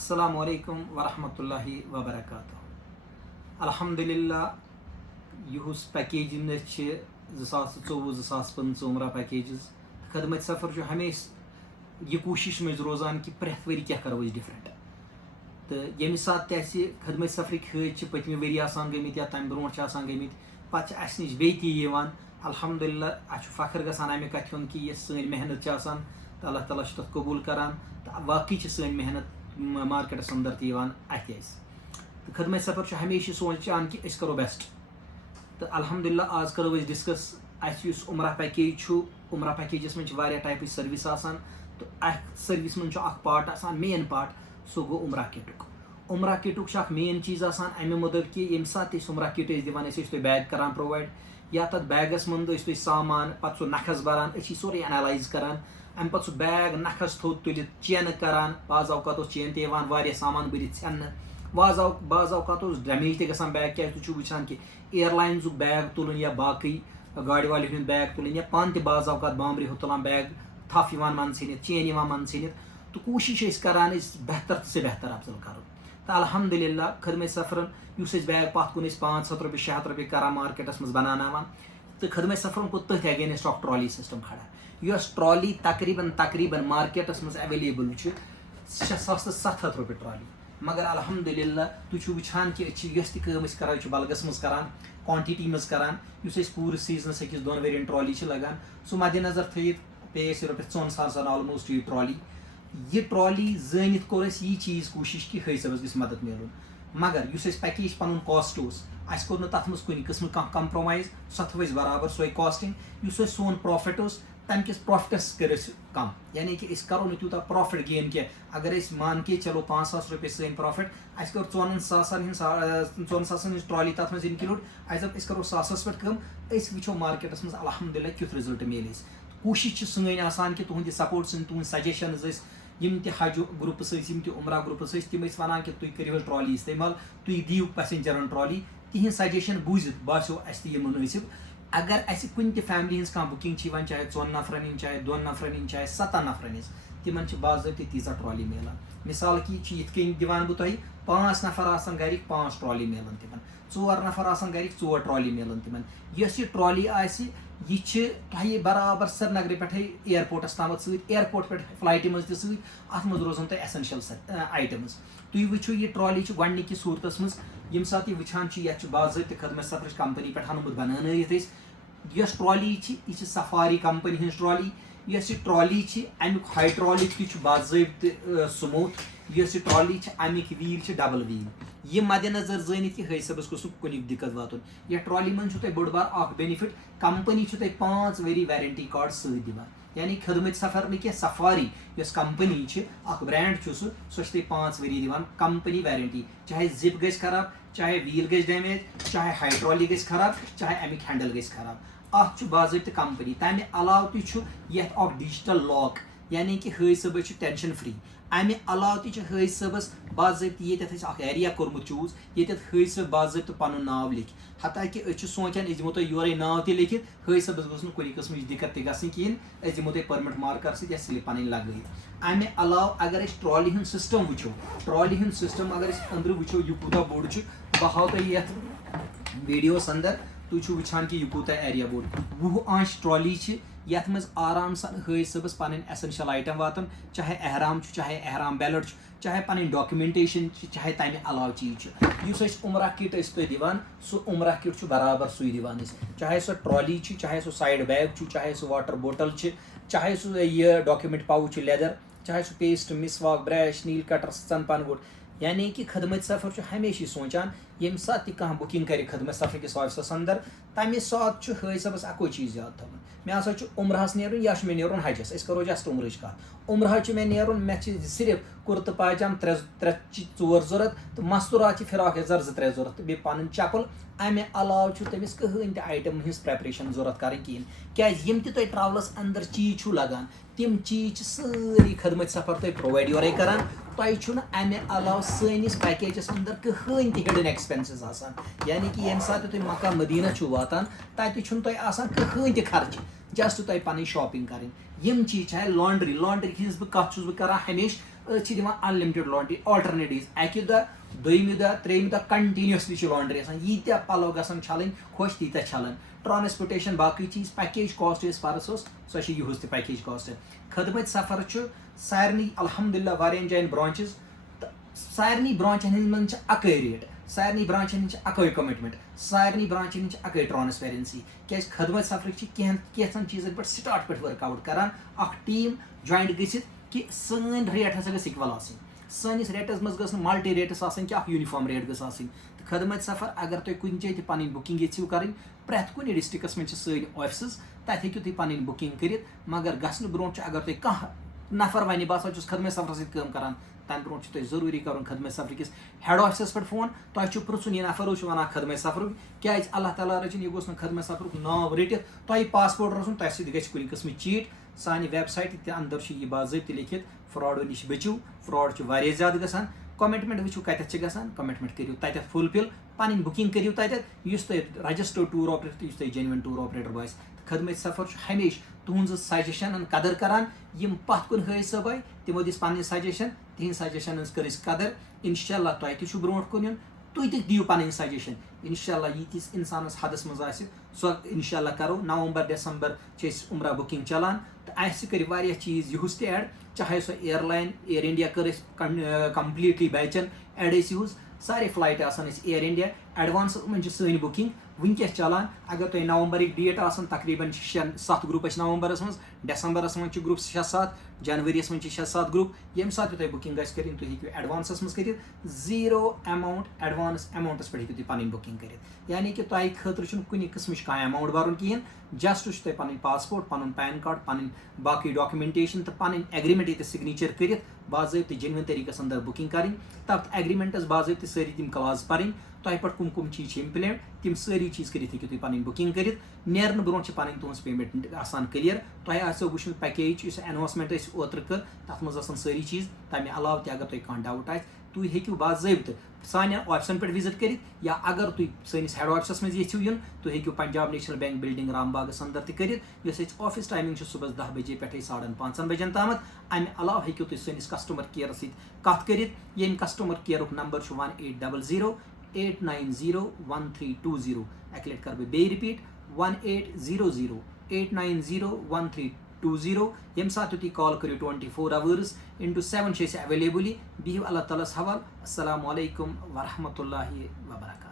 Assalamu alaikum wa rahmatullahi wa barakatuh. Alhamdulillah, Yuhus package in the 2024-2025 Umrah Packages. Khidmati Safar jo hamesh ye koshish mein rozan ki preth vari kya karo is different. To yemi saat tesi Khidmati Safar ki khoj ch patmi vari asan gamit ya tam bronch asan gamit pat asnish beiti yevan. Alhamdulillah achu fakhar gasan ame kathon ki ye sani mehnat ch asan Allah Taala ch tat qabul karan ta waqi ch sani mehnat market अंदर तीवान अस तो खदमत सफर हमेशा सोचान कि अस करो best तो अल्हम्दुलिल्लाह आज करो discuss अस उमरा पैकेज उमरा पैकेजस में टाइप सर्विस आसान तो सर्विस में पार्ट आसान मेन पार्ट सो गो उमरा किटुक मेन चीज़ आसान अमे मुदब कि ये सात उमरा किट दिवान बैग करान प्रोवाइड या तथ बैगस मंद सामान पत् सो नखस बरान सोरे एनालाइज करान अम पे सह बैग नखस थोद तुल चेन करान बाज अवकात चेन ते सामान भरित सन बाज अवकात डैमेज ते गसान बैग क्या तुम वुचान कि एयरलाइंस बैग तुलन या बाकी गाड़ी वाले हूं बैग तुलन या पान ते बाज अवकात बामरी हो तुलान बैग थफ मन थ चेन मन थ तो कोशिश करान बेहतर से बेहतर अफजल करो तो अल्हम्दुलिल्लाह खदमत सफरन उस बैग पत कुन 500 रुपये 600 रुपये करान मार्केटस मज बनानावान तो खदमत सफरन को तथ अगेंस्ट ऑफ ट्रॉली सिस्टम खड़ा यस ट्रॉली तकरीबन मार्केटस मज अवेलेबल 6,700 रुपये ट्रॉली मगर अल्हम्दुलिल्लाह तुम वुचान कि यस तम करान बल्गस मज करान क्वांटिटी मज करान पूरे सीजनस अकिस दोन वेरियन ट्रॉली लगान सो मद्देनजर थी पे रुपये 4,000 ऑलमोस्ट ये ट्रॉली जानित कोर यह चीज़ कोशिश कि हज सबस गई मदद मिलन मगर पैकेज पन कॉस्ट अस कोर तथ मज कुन किस्म कंप्रोमाइज सो थो बराबर सो कॉस्टिंग सोन प्रॉफिट तम किस प्रॉफिटस कर कम यानी कि करो न तूत प्रॉफिट गेन कह अगर मान के चलो 5,000 रुपये सन प्रॉफिट अस कर 4,000 ट्रॉली तथ मज इनक्लूड अस करो 1,000 पे कम वो मार्केटस मज अल्हम्दुलिल्लाह क्युथ रिजल्ट मिले कोशिश सन आसान कि तुहद सपोर्ट तुहद सजेशन हज ग्रुप्स उमरा ग्रुप्स तम वन कि तुम करो ट्रॉली इस्तेमाल तुम दिव पैसेंजरन ट्रॉली तिहद सजेशन बूजित बासो अस मुनासिब अगर अस कुन फैमिली हज बुकिंग चाहे 4 नफरन चाहे 2 नफरन चाहे 7 नफरन तिमन बाज़ाब्ते तीजा ट्रॉली मिलान मिसाल कि ये दिवान बह तुह 5 नफर आसान गरिक 5 ट्रॉली मिलान तिमन 4 नफर आसान गरिक 4 ट्रॉली मिलान तिमन यह ट्रॉली यह बराबर श्रीनगर पे एयरपोर्टस तम एयरपोर्ट पे फ्लाइट मज अत मज रोजन तुम एसेंशियल आइटम्स तुम वो यह ट्रॉली गई सूरत मज ये सात यह वुचान यह बाज़ाब्ते खदमत सफर कंपनी पे अनुमत बनात यह ट्रॉली यह सफारी कंपनी हज ट्रॉली यह ट्रॉली अमुक हाइड्रोलिक बाज़ाब्ते स्मूथ यह trolley Amik wheel double wheel यह मद्देनजर जानित कि हज सबस गोस कुन दिक्कत वातुन यह ट्रॉली मन बोड़ बार बेनिफिट कंपनी 5 वरी वारंटी कार्ड सदिवान यानी खदमत सफर न क्या Safari yes company brand so 5 वरी दिवान कंपनी वारंटी चाहे जिप गई खराब चाहे व्हील गई डैमेज चाहे हाइड्रोलिक गई खराब चाहे अमिक हैंडल गई खराब अत बाज़ाब्ते कंपनी तमें अलाव तक डिजिटल लॉक यानी कि हज सब टेंशन फ्री अमे अलाव तज सबस बाज़ाब्ते ये एरिया कोर्मुत चूज ये हज सब बाज़ाब्ते पन नाव लिख हता कि सोचान दिमो तुम योरे नाव त लिखित हज सबस गोस कुन किस्म दिक्कत कहें दिमो तुम परमिट मार्कर सह स्लिप पन लगे अमे अलाव अगर ट्रॉली हूं सिस्टम वो ट्रॉली हूं सिस्टम अगर अंदर वो यह कूत बोड़ बह हाव तुम ये वीडियोस अंदर तुम वुचान कि यह कूत एरिया बोड़ 20 आंच ट्रॉली यथ मज आराम सान हज सबस पन एसेंशियल आइटम वातन चाहे एहराम चाहे एहराम बेल्ट चाहे पन डॉक्यूमेंटेशन चाहे तमें अलाव चीज उमरा किट दिवान सो उमरा किट बराबर सु दिवान चाहे सो ट्रॉली चाहे सो साइड बैग चाहे सो वाटर बोतल चाहे सो यह डॉक्यूमेंट पाउच लेदर चाहे सो पेस्ट मिसवाक ब्रश नील कटर सन पन गुट यानी कि खदमत सफर हमेशा सोचान ये सात कह बुकिंग कर खदमत सफर किस ऑफिस अंदर तमें सात हज सबस अको चीज़ याद थवन मे हसा उमरहस नेरुन या मे नेरुन हजस अस करो जस्ट उमरच कत उमरह मे नेरुन मे सिर्फ कुर्त पायजाम 3-4 जरूरत तो मस्तूरात फिराक यजर 2-3 जरूरत बे पन चपल अमे अलाव तमिस कहन आइटम हज प्रेपरेशन जरूरत करें कहें क्या तुम ट्रवलस अंदर चीज लगान तम चीज सारी खदमत सफर तुम प्रोवाइड योरे करान तुम अमे अलाव सैनिस पैकेजस अंदर कहन हिडन एक्सपेंसेस आसान यानी कि ये सात तुम मक्का मदीना वातान तत तुम कहन खर्च जस्ट तुम पन शॉपिंग करें यम चीज चाहे लॉन्ड्री हज बह कत बह कर हमेशा दिवान अनलिमिटेड लॉन्ड्री ऑल्टरनेट डेज अकि दह दोयमि दह त्रेयमि दह कंटिन्यूसली लॉन्ड्री आसान यीत्या पलो गसन छलन खुश तीत्या छलन ट्रांसपोर्टेशन बाकी चीज पैकेज कॉस्ट इस पारस सो यूज पैकेज कॉस्ट खदमत सफर सारे अल्हम्दुलिल्लाह वारियन जायन ब्रांचेस सारे ब्रांचन मन अकै रेट सारे ब्रांचन अकै कमिटमेंट सारे ब्रांचन अकै ट्रांसपेरेंसी क्या खदमत सफर कैंसन चीजन पे स्टार्ट पे वर्कआउट करान टीम ज्वाइंट गसित कि सन रेट हसा गस इक्वल सनिस रेटस मज गस मल्टी रेटस आसन कि यूनिफॉर्म रेट गस आसन खदमत सफर अगर तुम कुछ जाए पन बुकिंग यू कर प्रथ कुछ डिस्ट्रिक्स में सारी ऑफिस तथ हेकू तुम पन बुकिंग कर मगर गसन ब्रो अगर तुम कह नफर वन बह खदमत सफर सत्म करान तम ब्रो तुम जरूरी कर खदमत सफर किस हेड ऑफिस पे फोन तुम पृछुन यह नफर वन खदमत सफर क्या अल्लाह ताला रचन यह गोस खदमत सफर नाव रटित तुम पासपोर्ट रोन तुम सत गुन कस्म चीट सानि वेबसाइट अंदर यह बाज़ाब्त लिखित फ्रॉड नश बचू फ्रॉड ज़्यादा गसान कमिटमेंट वो कत कमिटमेंट करू तत फुलफिल पन बुकिंग करू तत registered tour operator genuine tour operator बास खदमत सफर हमेशा तुहज सजेशन कदर करान यम पत कुन हज सब तमो दिस पन सजेशन तिहद सजेशन कर कदर इंशाल्लाह तुह तु ब्रो कुन यून तुह दियो पन सजेशन इंशाल्लाह यीतिस इंसानस हदस मज सो इंशाल्लाह करो नवंबर दिसंबर उम्रा बुकिंग चलान तो कर चीज़ यूज ते ऐड चाहे सो एयरलाइन एयर इंडिया कर कम्प्लीटली बैचन एड यूज सारे फ्लाइट एयर इंडिया एडवांस मन सन बुकिंग वनकस चलान अगर तुम नवंबर डेट तकरीबन 7 ग्रुप नवंबरस मज दिसंबरस मज ग्रुप 6-7 जनवरीस मज 6-7 ग्रुप ये सात तुम बुकिंग कर तुम हेकू एडवांसस मज कर 0 अमाउंट एडवांस अमाउंटस पे हेकू तुम पन बुकिंग कर यानी कि तुम खतर कुछ किस्म कह अमाउंट भरन कहें जस्ट तुम पन पासपोर्ट पन पैन कार्ड पन बाकी डॉक्यूमेंटेशन तो पन एग्रीमेंट ये सिग्नेचर कर बाज़ाब्त जेन्युइन तरीकस अंदर बुकिंग करें तब एग्रीमेंटस बाज़ाब्त सारी तम क्लाज पढ़ तुह पे कुम चीज इम्प्लीमेंट तम सारी चीज़ कर तुम पन बुकिंग कर नेरन ब्रो पन तुज पेमेंट आसान क्लियर तुह आसो वुचन पैकेज अनाउंसमेंट ओतर कर तथ मज सारी चीज़ तमें अलाव तक अगर तुम डाउट तुम हेकू बाज़ाब्त सान ऑफिसन पे विजिट कर या अगर तुम सैनिस हेड ऑफिस में यू यून तुम हेकू पंजाब नेशनल बैंक बिल्डिंग रामबागस अंदर तक ऑफिस टाइमिंग सुबह 10 बजे पे 5:30 बजन तम अमे अलाव हेकू तुम सैनिस कस्टमर केयर सत कर ये कस्टमर केयर नंबर 1800-890-1320 अक लट कर बे रिपीट 1800-890-1320 यम सात तुम कॉल करो 24 hours into 7 अवेलेबल बिहु अल्लाह ताला हवाल अस्सलामु अलैकुम वरहमतुल्लाहि वबरकातुहू।